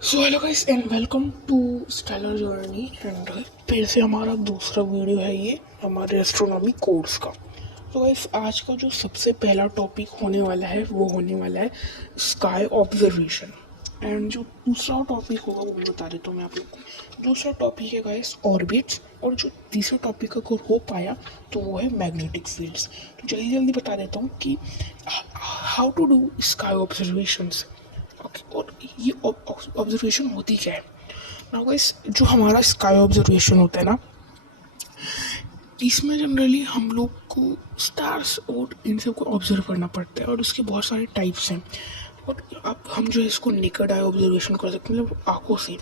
So hello guys and welcome to stellar journey and फिर से हमारा दूसरा वीडियो है ये हमारे एस्ट्रोनॉमी कोर्स का। तो गाइस आज का जो सबसे पहला टॉपिक होने वाला है वो होने वाला है स्काई ऑब्जर्वेशन। एंड जो दूसरा टॉपिक होगा वो बता देता हूँ मैं आप लोग को। दूसरा टॉपिक है गाइस ऑर्बिट्स, और जो तीसरा टॉपिक अगर हो पाया तो वो है मैग्नेटिक फील्ड्स। तो जल्दी जल्दी बता देता हूँ कि how to do sky observations. Okay, और ये ऑब्जर्वेशन होती क्या है ना गाइस। जो हमारा स्काई ऑब्जर्वेशन होता है ना, इसमें जनरली हम लोग को स्टार्स और इन सब को ऑब्जर्व करना पड़ता है, और उसके बहुत सारे टाइप्स हैं। और अब हम जो है इसको नेकेड आई ऑब्जर्वेशन कर सकते हैं, मतलब आंखों से।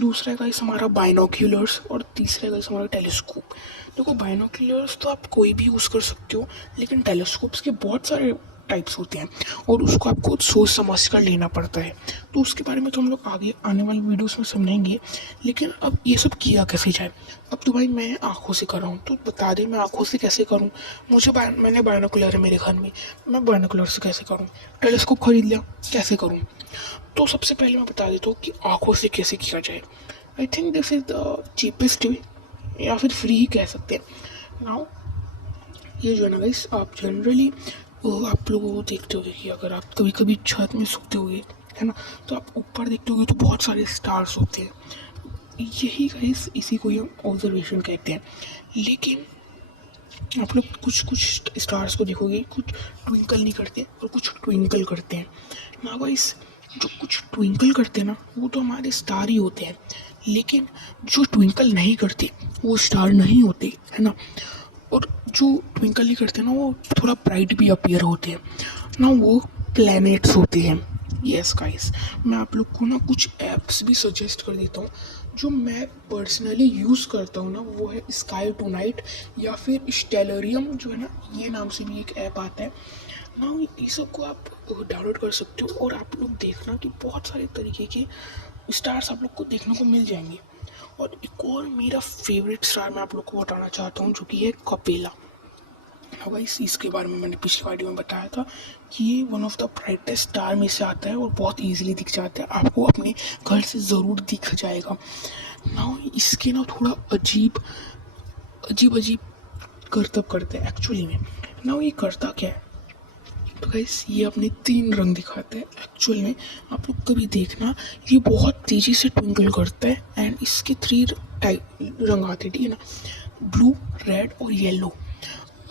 दूसरा है गाइस हमारा बाइनोक्यूलर्स, और तीसरा है गाइस हमारा टेलीस्कोप। देखो बाइनोक्यूलर्स तो आप कोई भी यूज़ कर सकते हो, लेकिन टेलीस्कोप्स के बहुत सारे टाइप्स होते हैं और उसको आपको सोच समझ कर लेना पड़ता है। तो उसके बारे में तो हम लोग आगे आने वाली वीडियोस में समझेंगे। लेकिन अब ये सब किया कैसे जाए। अब तो भाई मैं आंखों से कर रहा हूँ, तो बता दे मैं आंखों से कैसे करूँ। मैंने बायनोकुलर है मेरे घर में, मैं बायनोकुलर से कैसे करूँ। टेलीस्कोप खरीद लिया, कैसे करूँ। तो सबसे पहले मैं बता देता हूँ कि आंखों से कैसे किया जाए। I think this is the cheapest way, या फिर फ्री ही कह सकते हैं। नाउ ये जो है ना गाइस, आप जनरली आप लोगों को देखते होगे कि अगर आप कभी कभी छत में सोते होगे, है ना, तो आप ऊपर देखते होगे तो बहुत सारे स्टार्स होते हैं। यही गाइस इसी को हम ऑब्जर्वेशन कहते हैं। लेकिन आप लोग कुछ कुछ स्टार्स को देखोगे, कुछ ट्विंकल नहीं करते और कुछ ट्विंकल करते हैं ना गाइस। जो कुछ ट्विंकल करते हैं ना, वो तो हमारे स्टार ही होते हैं। लेकिन जो ट्विंकल नहीं करते वो स्टार नहीं होते, है ना। और जो ट्विंकल नहीं करते ना, वो थोड़ा ब्राइट भी अपीयर होते हैं ना, वो प्लैनेट्स होते हैं। यस गाइस, मैं आप लोग को ना कुछ ऐप्स भी सजेस्ट कर देता हूँ जो मैं पर्सनली यूज़ करता हूँ ना। वो है स्काई टू नाइट, या फिर स्टेलरियम जो है ना, ये नाम से भी एक ऐप आता है ना। ये सब को आप डाउनलोड कर सकते हो, और आप लोग देखना कि बहुत सारे तरीके के स्टार्स आप लोग को देखने को मिल जाएंगे। और एक और मेरा फेवरेट स्टार मैं आप लोग को बताना चाहता हूँ, जो कि है कपेला। हाँ भाई, इसके बारे में मैंने पिछली वीडियो में बताया था कि ये one of the brightest star में से आता है और बहुत इजीली दिख जाता है, आपको अपने घर से ज़रूर दिख जाएगा ना। इसके ना थोड़ा अजीब अजीब अजीब करतब करते हैं एक्चुअली में ना। ये करता क्या है, तो गाइस ये अपने 3 रंग दिखाता है एक्चुअल में। आप लोग कभी देखना, ये बहुत तेज़ी से ट्विंकल करता है, एंड इसके 3 रंग आते हैं, ठीक है ना, ब्लू, रेड और येलो।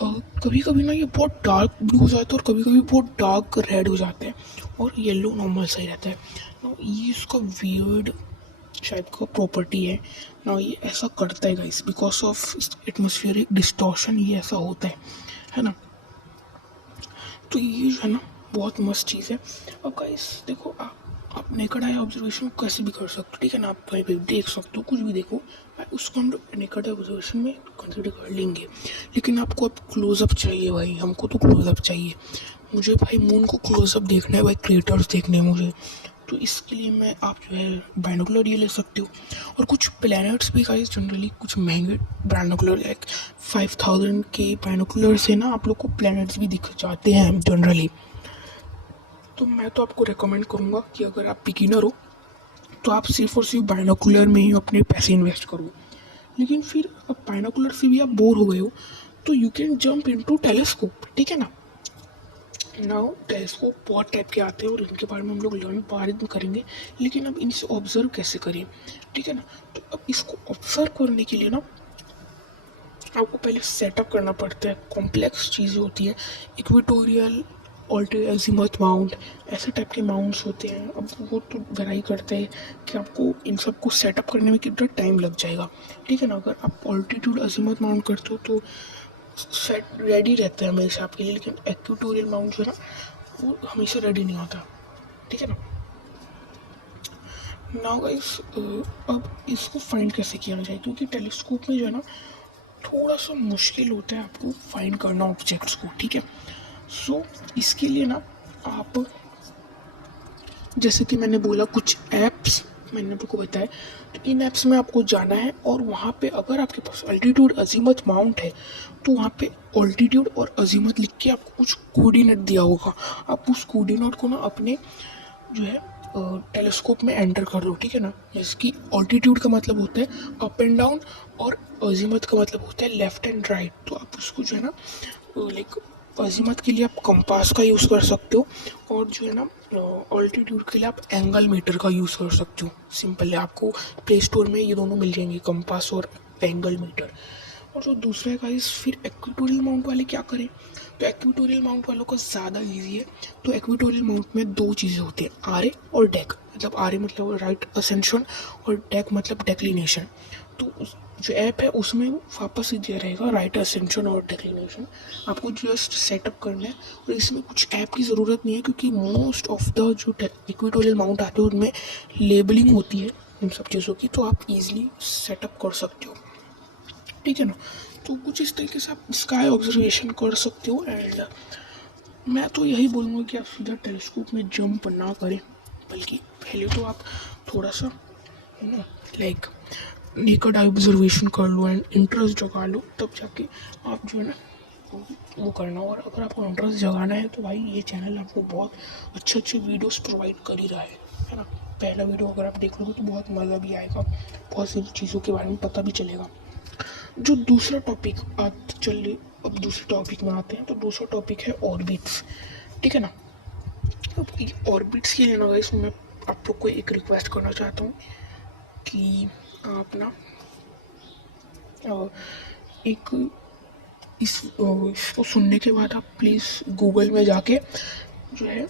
कभी कभी ना ये बहुत डार्क ब्लू हो जाता है, और कभी कभी बहुत डार्क रेड हो जाता है, और येलो नॉर्मल सही रहता है। तो ये इसका वियर्ड शायद का प्रॉपर्टी है ना। ये ऐसा करता है guys because of atmospheric distortion, ये ऐसा होता है ना। तो ये जो है ना बहुत मस्त चीज़ है। अब गाइस देखो, आप नेकड आई ऑब्जर्वेशन कैसे भी कर सकते हो, ठीक है ना। आप कहीं पे देख सकते हो, कुछ भी देखो, उसको हम लोग नेकड आई ऑब्जर्वेशन में कंसिडर कर लेंगे। लेकिन आपको अब क्लोजअप चाहिए भाई, हमको तो क्लोजअप चाहिए। मुझे भाई मून को क्लोजअप देखना है भाई, क्रेटर्स देखने हैं मुझे। तो इसके लिए मैं आप जो है बाइनोकुलर ये ले सकते हो। और कुछ प्लैनेट्स भी गाइस जनरली कुछ महंगे बाइनोकुलर, लाइक 5000 के बाइनोकुलर से ना आप लोग को प्लैनेट्स भी दिख जाते हैं जनरली। तो मैं तो आपको रेकमेंड करूँगा कि अगर आप बिगिनर हो तो आप सिर्फ और सिर्फ बाइनोकुलर में ही अपने पैसे इन्वेस्ट करो। लेकिन फिर अब बाइनोकुलर से भी आप बोर हो गए हो तो you can jump into telescope, ठीक है ना। नाउ टेलीस्कोप बहुत टाइप के आते हैं और इनके बारे में हम लोग लर्न बाद में करेंगे। लेकिन अब इनसे ऑब्जर्व कैसे करें, ठीक है ना। तो अब इसको ऑब्जर्व करने के लिए ना आपको पहले सेटअप करना पड़ता है, कॉम्प्लेक्स चीज़ें होती है। इक्वेटोरियल, ऑल्टर अजीमथ माउंट, ऐसे टाइप के माउंट्स होते हैं। अब वो तो वेराई करता है कि आपको इन सब को सेटअप करने में कितना टाइम लग जाएगा, ठीक है ना। अगर आप ऑल्टीट्यूड अजीमथ माउंट करते हो तो सेट रेडी रहता है हमेशा आपके लिए, लेकिन इक्वेटोरियल माउंट जो है ना वो हमेशा रेडी नहीं होता, ठीक है ना। नाउ गाइस, अब इसको फाइंड कैसे किया जाए, क्योंकि टेलीस्कोप में जो है ना थोड़ा सा मुश्किल होता है आपको फाइंड करना ऑब्जेक्ट्स को, ठीक है। सो इसके लिए ना आप, जैसे कि मैंने बोला, कुछ ऐप्स मैंने आपको बताया, तो इन ऐप्स में आपको जाना है, और वहाँ पे अगर आपके पास अल्टीट्यूड अजीमथ माउंट है तो वहाँ पे अल्टीट्यूड और अजीमथ लिख के आपको कुछ कोऑर्डिनेट दिया होगा। आप उस कोऑर्डिनेट को ना अपने जो है टेलीस्कोप में एंटर कर दो, ठीक है ना। इसकी ऑल्टीट्यूड का मतलब होता है अप एंड डाउन और अजीमत का मतलब होता है लेफ्ट एंड राइट। तो आप उसको जो है ना लाइक अजीमत के लिए आप कंपास का यूज़ कर सकते हो और जो है ना ऑल्टीट्यूड के लिए आप एंगल मीटर का यूज़ कर सकते हो। सिंपल है, आपको प्ले स्टोर में ये दोनों मिल जाएंगे, कंपास और एंगल मीटर। और जो दूसरा है गाइस, फिर इक्वेटोरियल माउंट वाले क्या करें, तो इक्वेटोरियल माउंट वालों का ज़्यादा इजी है। तो इक्वेटोरियल माउंट में दो चीज़ें होती हैं, आर ए और डेक। मतलब आर ए मतलब राइट असेंशन और डेक मतलब डेक्लिनेशन। तो जो ऐप है उसमें वापस ही दिया रहेगा राइट असेंशन और डेक्लिनेशन, आपको जस्ट सेटअप करना है। और इसमें कुछ ऐप की ज़रूरत नहीं है क्योंकि मोस्ट ऑफ द जो इक्वेटोरियल माउंट आते हैं उनमें लेबलिंग होती है इन सब चीज़ों की, तो आप इजीली सेटअप कर सकते हो, ठीक है ना। तो कुछ इस तरीके से आप स्काई ऑब्जर्वेशन कर सकते हो। एंड मैं तो यही बोलूँगा कि आप सीधा टेलीस्कोप में जंप ना करें, बल्कि पहले तो आप थोड़ा सा you know like naked observation कर लो एंड इंटरेस्ट जगा लो, तब जाके आप जो है ना वो करना। और अगर आपको इंटरेस्ट जगाना है तो भाई ये चैनल आपको बहुत अच्छे अच्छे वीडियोस प्रोवाइड कर ही रहा है ना। पहला वीडियो अगर आप देख लोगे तो बहुत मज़ा भी आएगा, बहुत सी चीज़ों के बारे में पता भी चलेगा। जो दूसरा टॉपिक चलिए अब दूसरे टॉपिक में आते हैं। तो दूसरा टॉपिक है ऑर्बिट्स, ठीक है ना। अब ऑर्बिट्स के लिए ना गाइस मैं आप लोग को एक रिक्वेस्ट करना चाहता हूँ कि आप ना एक इसको सुनने के बाद आप प्लीज़ गूगल में जाके जो है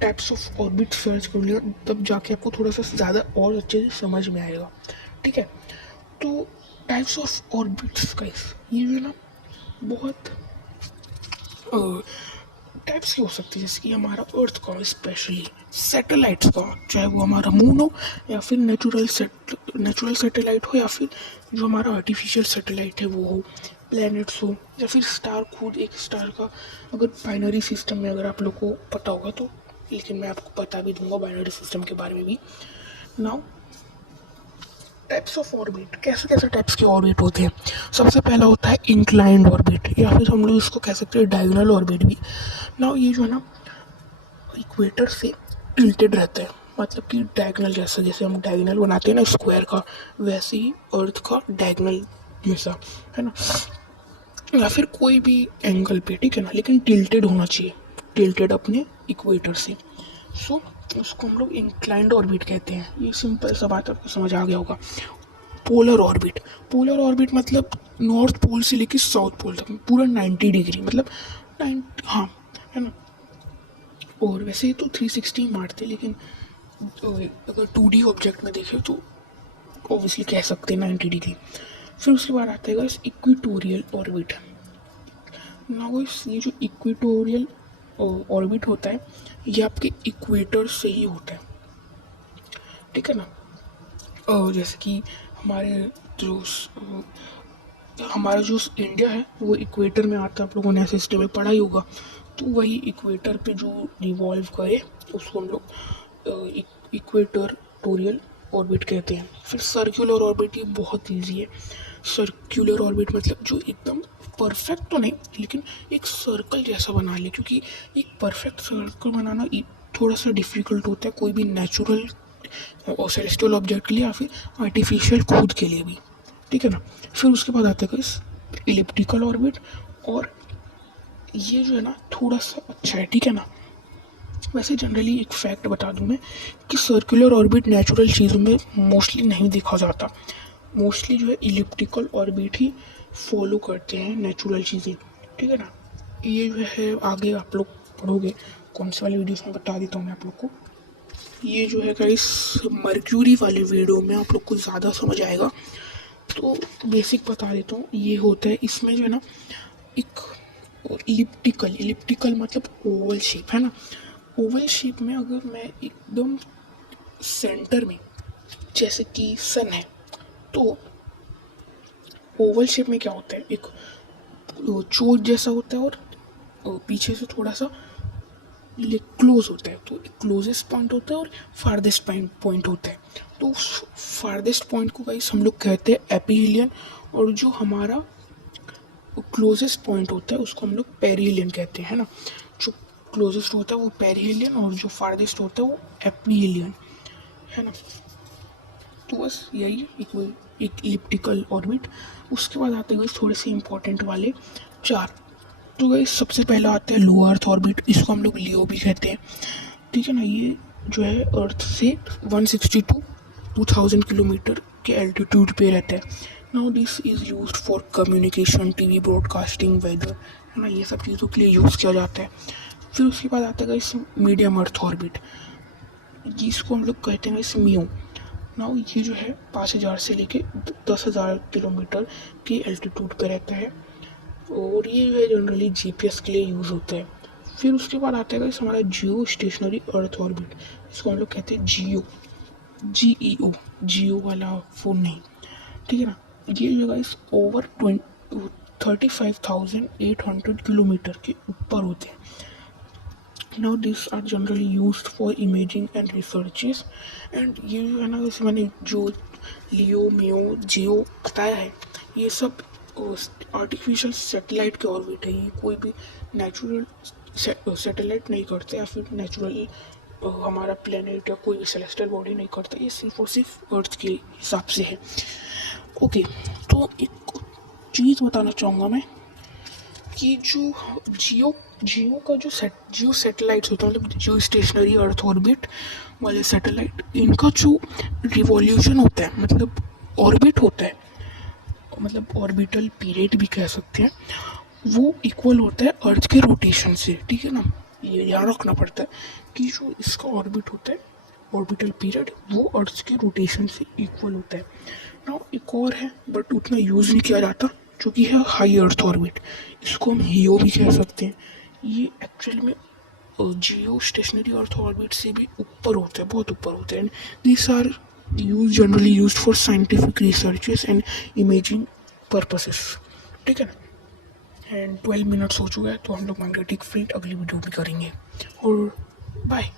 टाइप्स ऑफ ऑर्बिट सर्च कर लिया, तब जाके आपको थोड़ा सा ज़्यादा और अच्छे से समझ में आएगा, ठीक है। तो टाइप्स ऑफ ऑर्बिट्स गाइस, ये जो है ना बहुत टाइप्स की हो सकती है, जैसे कि हमारा अर्थ का, स्पेशली सैटेलाइट्स का, चाहे वो हमारा मून हो या फिर नेचुरल सैटेलाइट हो या फिर जो हमारा आर्टिफिशियल सैटेलाइट है वो हो, प्लैनेट्स हो या फिर स्टार, खुद एक स्टार का। अगर बाइनरी सिस्टम में अगर आप लोग को पता होगा तो, लेकिन मैं आपको बता भी दूंगा बाइनरी सिस्टम के बारे में भी। नाउ टाइप्स ऑफ ऑर्बिट, कैसे कैसे टाइप्स के ऑर्बिट होते हैं। सबसे पहला होता है इंक्लाइंड ऑर्बिट, या फिर हम लोग इसको कह सकते हैं डायगोनल ऑर्बिट भी। ना ये जो है ना इक्वेटर से टिल्टेड रहता है, मतलब कि डायगोनल जैसा, जैसे हम डायगोनल बनाते हैं ना स्क्वायर का, वैसे ही अर्थ का डायगोनल जैसा, है ना। या फिर कोई भी एंगल पे, ठीक है ना, लेकिन टिल्टेड होना चाहिए, टिल्टेड अपने इक्वेटर से। सो उसको हम लोग इंक्लाइंड ऑर्बिट कहते हैं। ये सिंपल सा बात आपको समझ आ गया होगा। पोलर ऑर्बिट, पोलर ऑर्बिट मतलब नॉर्थ पोल से लेकर साउथ पोल तक पूरा 90 डिग्री, मतलब 90, हाँ, है ना। और वैसे तो 360 मारते, लेकिन अगर 2D ऑब्जेक्ट में देखें तो ऑब्वियसली कह सकते हैं 90 डिग्री। फिर उसके बाद आता है इक्वेटोरियल ऑर्बिट। ना ये जो इक्वेटोरियल ऑर्बिट होता है ये आपके इक्वेटर से ही होता है, ठीक है ना। जैसे कि हमारे जो हमारा जो इंडिया है वो इक्वेटर में आता है, आप लोगों ने ऐसे हिस्ट्री में पढ़ा ही होगा। तो वही इक्वेटर पे जो रिवॉल्व करे उसको हम लोग इक्वेटोरियल ऑर्बिट कहते हैं। फिर सर्कुलर ऑर्बिट, ये बहुत ईजी है। सर्कुलर ऑर्बिट मतलब जो एकदम परफेक्ट तो नहीं, लेकिन एक सर्कल जैसा बना ले, क्योंकि एक परफेक्ट सर्कल बनाना थोड़ा सा डिफ़िकल्ट होता है कोई भी नेचुरल और सेलेस्टियल ऑब्जेक्ट के लिए या फिर आर्टिफिशियल खुद के लिए भी, ठीक है ना। फिर उसके बाद आता है इलिप्टिकल ऑर्बिट, और ये जो है ना थोड़ा सा अच्छा है, ठीक है ना। वैसे जनरली एक फैक्ट बता दूं मैं कि सर्कुलर ऑर्बिट नेचुरल चीज़ों में मोस्टली नहीं देखा जाता। मोस्टली जो है इलिप्टिकल ऑर्बिट ही फॉलो करते हैं नेचुरल चीज़ें, ठीक है ना। ये जो है आगे आप लोग पढ़ोगे कौन से वाले वीडियोस में बता देता हूँ मैं आप लोग को। ये जो है गाइस मर्क्यूरी वाले वीडियो में आप लोग को ज़्यादा समझ आएगा, तो बेसिक बता देता हूँ। ये होता है इसमें जो है ना एक इलिप्टिकल, इलिप्टिकल मतलब ओवल शेप, है ना। ओवल शेप में अगर मैं एकदम सेंटर में, जैसे कि सन है, तो ओवल शेप में क्या होता है, एक चोट जैसा होता है और पीछे से थोड़ा सा क्लोज होता है। तो क्लोजेस्ट पॉइंट होता है और फारदेस्ट पॉइंट होता है। तो फारदेस्ट पॉइंट को गाइस हम लोग कहते हैं एपीहिलियन, और जो हमारा क्लोजेस्ट पॉइंट होता है उसको हम लोग पेरिहिलियन कहते हैं, है ना। जो क्लोजेस्ट होता है वो पेरिहेलियन और जो फारदेस्ट होता है वो एपीहेलियन, है ना। तो बस यही एक इलिप्टिकल ऑर्बिट। उसके बाद आते हैं थोड़े से इंपॉर्टेंट वाले 4। तो गाइस सबसे पहला आता है लो अर्थ ऑर्बिट, इसको हम लोग लियो भी कहते हैं, ठीक है ना। ये जो है अर्थ से 162 2000 किलोमीटर के एल्टीट्यूड पे रहता है। Now this is used for communication, TV broadcasting, weather, है ना, ये सब चीज़ों के लिए यूज़ किया जाता है। फिर उसके बाद आता है गाइस मीडियम अर्थ ऑर्बिट, जिसको हम लोग कहते हैं म्यू। नाउ ये जो है 5000 से लेके 10,000 किलोमीटर के एल्टीट्यूड पे रहता है और ये जो है जनरली जीपीएस के लिए यूज़ होता है। फिर उसके बाद आता है हमारा जियो स्टेशनरी अर्थ ऑर्बिट, इसको हम लोग कहते हैं GEO, जियो वाला फ़ोन नहीं, ठीक है ना। ये जो गाइस ओवर 35,800 किलोमीटर के ऊपर होते हैं। Now these are generally used for imaging and researches, and ये जो है ना, जैसे मैंने जो लियो मियो जियो बताया है, ये सब आर्टिफिशियल सैटेलाइट के ऑर्बिट है। ये कोई भी नेचुरल सैटेलाइट नहीं करते या फिर नेचुरल हमारा प्लेनेट या कोई भी सेलेस्टियल बॉडी नहीं करता, ये सिर्फ और सिर्फ अर्थ के हिसाब से है। ओके, तो एक चीज़ बताना चाहूँगा मैं कि जो जियो का जो जियो सैटेलाइट्स होता है, मतलब जियो स्टेशनरी अर्थ ऑर्बिट वाले सैटेलाइट, इनका जो रिवॉल्यूशन होता है, मतलब ऑर्बिट होता है, मतलब ऑर्बिटल पीरियड भी कह सकते हैं, वो इक्वल होता है अर्थ के रोटेशन से, ठीक है ना। ये याद रखना पड़ता है कि जो इसका ऑर्बिट होता है, ऑर्बिटल पीरियड, वो अर्थ के रोटेशन से इक्वल होता है ना। एक और है बट उतना यूज़ नहीं किया जाता, जो कि है हाई अर्थ ऑर्बिट, इसको हम हियो भी कह सकते हैं। ये एक्चुअल में जियो स्टेशनरी अर्थ ऑर्बिट से भी ऊपर होता है, बहुत ऊपर होता है। And this are generally used for scientific researches and imaging purposes, ठीक है ना। एंड 12 मिनट्स हो चुका है, तो हम लोग मैग्नेटिक फील्ड अगली वीडियो में करेंगे, और बाय।